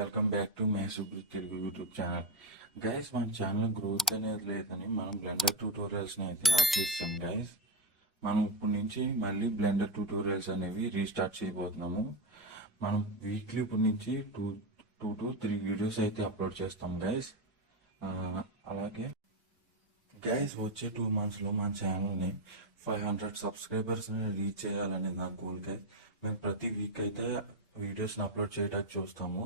Welcome back to May Subrat Telugu YouTube channel. Guys, మన channel growth అనేది లేదని మనం బ్లెండర్ ట్యూటోరియల్స్ని అయితే ఆఫ్ చేస్తాం గైస్. మనం ఇప్పటి నుంచి మళ్ళీ బ్లెండర్ ట్యూటోరియల్స్ అనేవి రీస్టార్ట్ చేయబోతున్నాము. మనం వీక్లీ ఇప్పటి నుంచి టూ టు త్రీ వీడియోస్ అయితే అప్లోడ్ చేస్తాం గైస్. అలాగే గైస్, వచ్చే 2 monthsలో మన ఛానల్ని 500 సబ్స్క్రైబర్స్ని రీచ్ చేయాలనే నా గోల్ గైస్. మేము ప్రతి వీక్ అయితే వీడియోస్ని అప్లోడ్ చేయడానికి చూస్తాము.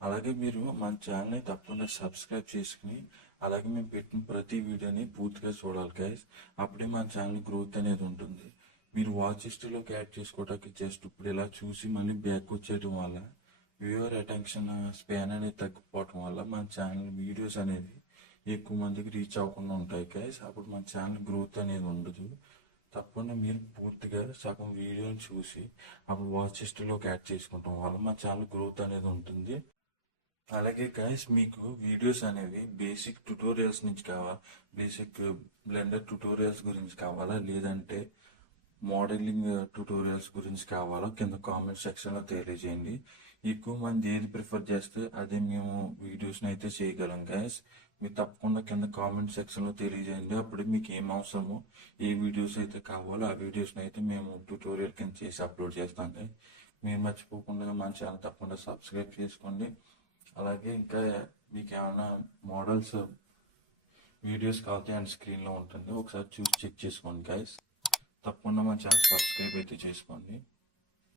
అలాగే మీరు మన ఛానల్ని తప్పకుండా సబ్స్క్రైబ్ చేసుకుని అలాగే మేము పెట్టిన ప్రతి వీడియోని పూర్తిగా చూడాలి గైస్. అప్పుడే మన ఛానల్ గ్రోత్ అనేది ఉంటుంది. మీరు వాచ్ హిస్టరీలోకి యాడ్ చేసుకోవడానికి జస్ట్ ఇప్పుడు ఇలా చూసి మళ్ళీ బ్యాక్ వచ్చేయడం వల్ల వ్యూవర్ అటెన్షన్ స్పాన్ అనేది తగ్గిపోవటం వల్ల మన ఛానల్ వీడియోస్ అనేవి ఎక్కువ మందికి రీచ్ అవ్వకుండా ఉంటాయి గైస్. అప్పుడు మన ఛానల్ గ్రోత్ అనేది ఉండదు. తప్పకుండా మీరు పూర్తిగా సగం వీడియోని చూసి అప్పుడు వాచ్ హిస్టరీలోకి యాడ్ చేసుకుంటాం వల్ల మా ఛానల్ గ్రోత్ అనేది ఉంటుంది. అలాగే గైస్, మీకు వీడియోస్ అనేవి బేసిక్ ట్యుటోరియల్స్ నుంచి కావాలా, బేసిక్ బ్లెండర్ ట్యుటోరియల్స్ గురించి కావాలా, లేదంటే మోడలింగ్ ట్యుటోరియల్స్ గురించి కావాలో కింద కామెంట్ సెక్షన్లో తెలియజేయండి. ఎక్కువ మంది ఏది ప్రిఫర్ చేస్తే అదే మేము వీడియోస్ని అయితే చేయగలం గైస్. మీరు తప్పకుండా కింద కామెంట్ సెక్షన్లో తెలియజేయండి. అప్పుడు మీకు ఏం అవసరమో, ఏ వీడియోస్ అయితే కావాలో ఆ వీడియోస్ని అయితే మేము ట్యూటోరియల్ కింద చేసి అప్లోడ్ చేస్తాం గైస్. మీరు మర్చిపోకుండా మన ఛానల్ తప్పకుండా సబ్స్క్రైబ్ చేసుకోండి. అలాగే ఇంకా మీకు ఏమైనా మోడల్స్ వీడియోస్ కావాలంటే అండ్ స్క్రీన్లో ఉంటుంది, ఒకసారి చూసి చెక్ చేసుకోండి గైస్. తప్పకుండా మన ఛానల్ సబ్స్క్రైబ్ అయితే చేసుకోండి.